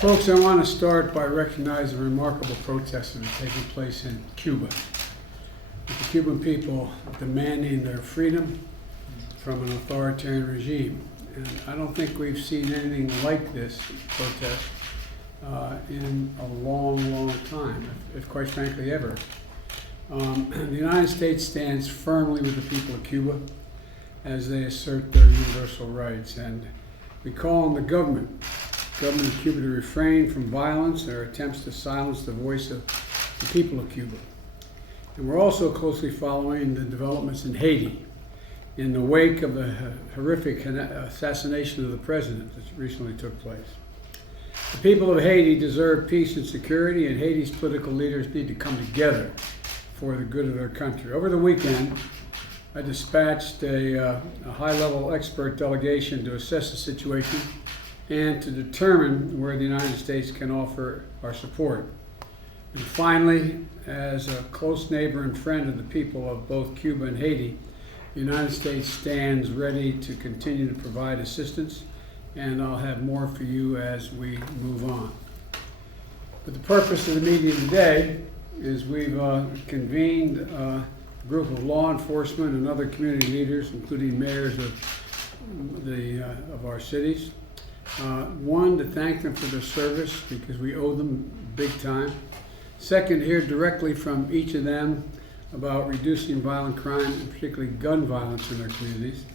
Folks, I want to start by recognizing the remarkable protests that are taking place in Cuba. With the Cuban people demanding their freedom from an authoritarian regime. And I don't think we've seen anything like this protest in a long, long time, if quite frankly ever. The United States stands firmly with the people of Cuba as they assert their universal rights. And we call on the government of Cuba to refrain from violence or attempts to silence the voice of the people of Cuba. And we're also closely following the developments in Haiti in the wake of the horrific assassination of the president that recently took place. The people of Haiti deserve peace and security, and Haiti's political leaders need to come together for the good of their country. Over the weekend, I dispatched a high-level expert delegation to assess the situation and to determine where the United States can offer our support. And finally, as a close neighbor and friend of the people of both Cuba and Haiti, the United States stands ready to continue to provide assistance, and I'll have more for you as we move on. But the purpose of the meeting today is we've convened a group of law enforcement and other community leaders, including mayors of our cities. One, to thank them for their service because we owe them big time. Second, hear directly from each of them about reducing violent crime, and particularly gun violence in their communities.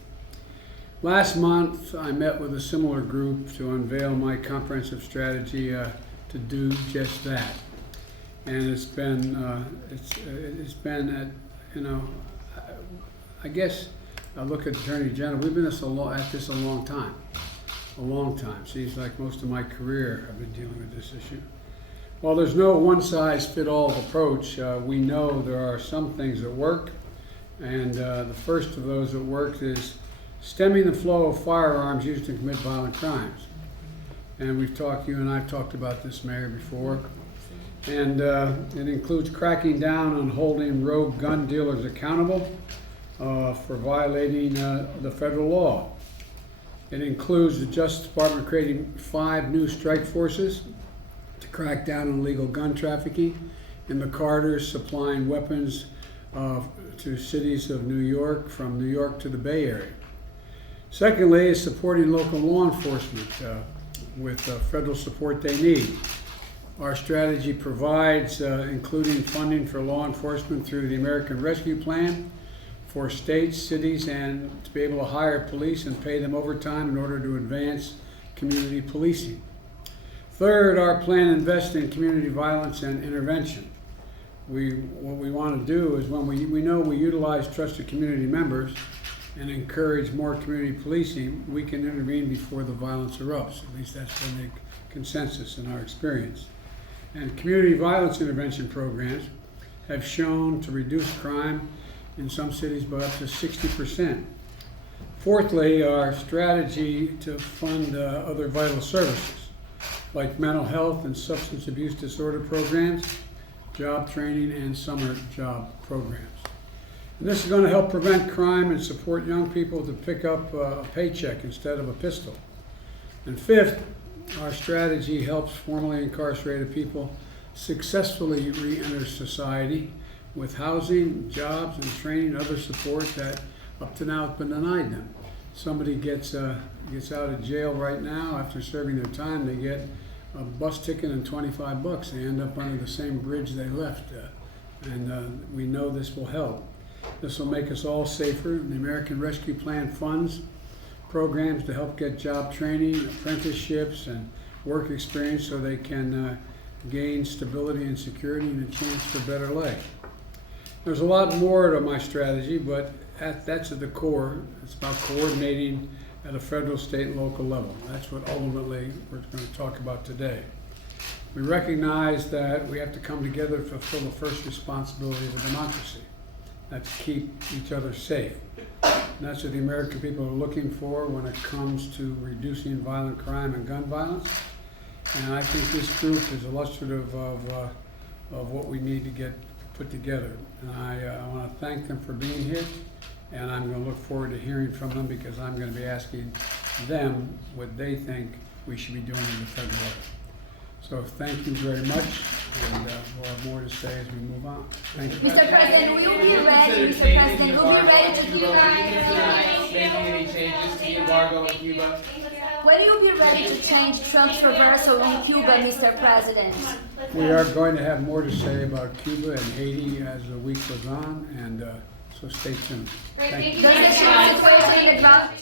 Last month, I met with a similar group to unveil my comprehensive strategy to do just that. And it's been I guess I look at the Attorney General. We've been at this a long time. A long time. Seems like most of my career I've been dealing with this issue. While there's no one-size-fits-all approach, we know there are some things that work, and the first of those that works is stemming the flow of firearms used to commit violent crimes. And you and I have talked about this, Mayor, before. And it includes cracking down on holding rogue gun dealers accountable for violating the federal law. It includes the Justice Department creating 5 new strike forces to crack down on illegal gun trafficking, and the Carters supplying weapons to cities of New York, from New York to the Bay Area. Secondly, is supporting local law enforcement with federal support they need. Our strategy provides including funding for law enforcement through the American Rescue Plan for states, cities, and to be able to hire police and pay them overtime in order to advance community policing. Third, our plan invests in community violence and intervention. What we want to do is, when we know we utilize trusted community members and encourage more community policing, we can intervene before the violence erupts. At least that's been the consensus in our experience. And community violence intervention programs have shown to reduce crime in some cities by up to 60%. Fourthly, our strategy to fund other vital services like mental health and substance abuse disorder programs, job training, and summer job programs. And this is going to help prevent crime and support young people to pick up a paycheck instead of a pistol. And fifth, our strategy helps formerly incarcerated people successfully re-enter society with housing, jobs, and training, other support that up to now has been denied them. Somebody gets out of jail right now after serving their time, they get a bus ticket and $25. They end up under the same bridge they left. And we know this will help. This will make us all safer. The American Rescue Plan funds programs to help get job training, apprenticeships, and work experience so they can gain stability and security and a chance for a better life. There's a lot more to my strategy, but that's at the core. It's about coordinating at a federal, state, and local level. That's what ultimately we're going to talk about today. We recognize that we have to come together to fulfill the first responsibility of a democracy. That's to keep each other safe. And that's what the American people are looking for when it comes to reducing violent crime and gun violence. And I think this group is illustrative of what we need to get put together. And I want to thank them for being here, and I'm going to look forward to hearing from them because I'm going to be asking them what they think we should be doing in the federal level. So thank you very much, and we'll have more to say as we move on. Thank you. Mr. President, we'll be ready. Mr. President, we'll be ready to hear Making any changes to the embargo in Cuba? When you'll be ready to change Trump's reversal on Cuba, Mr. President? We are going to have more to say about Cuba and Haiti as the week goes on, and so stay tuned. Thank you. Does the situation in the drought